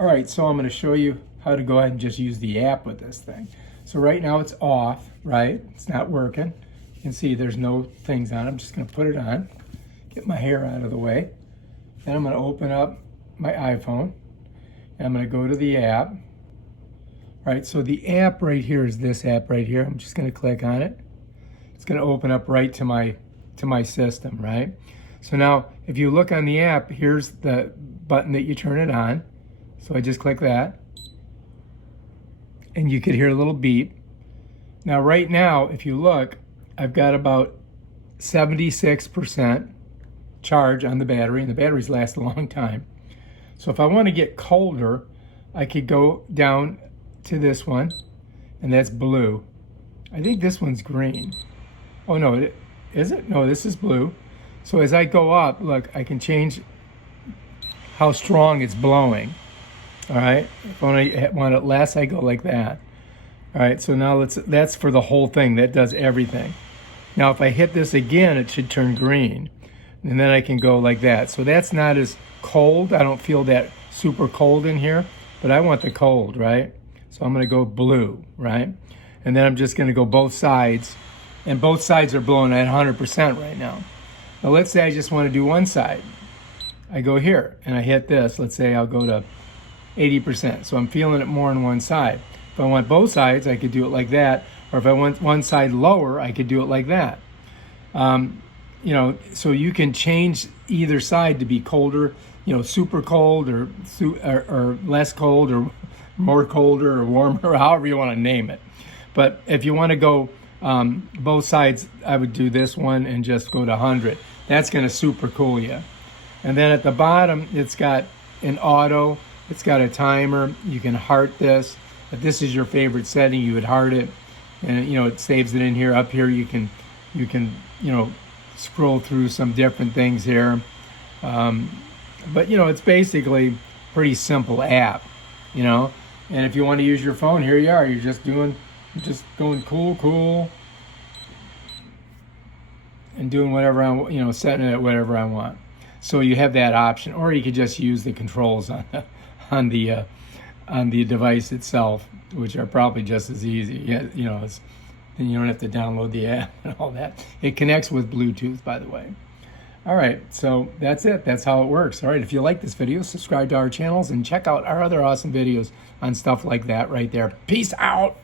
All right, so I'm going to show you how to go ahead and just use the app with this thing. So right now it's off, right? It's not working. You can see there's no things on it. I'm just going to put it on, get my hair out of the way. Then I'm going to open up my iPhone, and I'm going to go to the app. All right, so the app right here is this app right here. I'm just going to click on it. It's going to open up right to my system, right? So now, if you look on the app, here's the button that you turn it on. So I just click that, and you could hear a little beep. Now, right now, if you look, I've got about 76% charge on the battery, and the batteries last a long time. So if I want to get colder, I could go down to this one, and that's blue. I think this one's green. Oh no, is it? No, this is blue. So as I go up, look, I can change how strong it's blowing. All right, if I want it less, I go like that. All right, so now that's for the whole thing. That does everything. Now if I hit this again, it should turn green. And then I can go like that. So that's not as cold. I don't feel that super cold in here, but I want the cold, right? So I'm gonna go blue, right? And then I'm just gonna go both sides, and both sides are blowing at 100% right now. Now let's say I just wanna do one side. I go here and I hit this. Let's say I'll go to 80%. So I'm feeling it more on one side. If I want both sides, I could do it like that. Or if I want one side lower, I could do it like that. You know, so you can change either side to be colder, you know, super cold or less cold or more colder or warmer, or however you want to name it. But if you want to go both sides, I would do this one and just go to 100. That's going to super cool you. And then at the bottom, it's got an auto. It's got a timer. You can heart this. If this is your favorite setting, you would heart it, and you know it saves it in here. Up here, you can you know scroll through some different things here. But you know it's basically pretty simple app, you know. And if you want to use your phone, here you are. You're just going cool, and doing whatever I want, you know, setting it at whatever I want. So you have that option, or you could just use the controls on the device itself, which are probably just as easy. Yeah, you know, then you don't have to download the app and all that. It connects with Bluetooth, by the way. All right, so that's it. That's how it works. All right, if you like this video, subscribe to our channels and check out our other awesome videos on stuff like that right there. Peace out.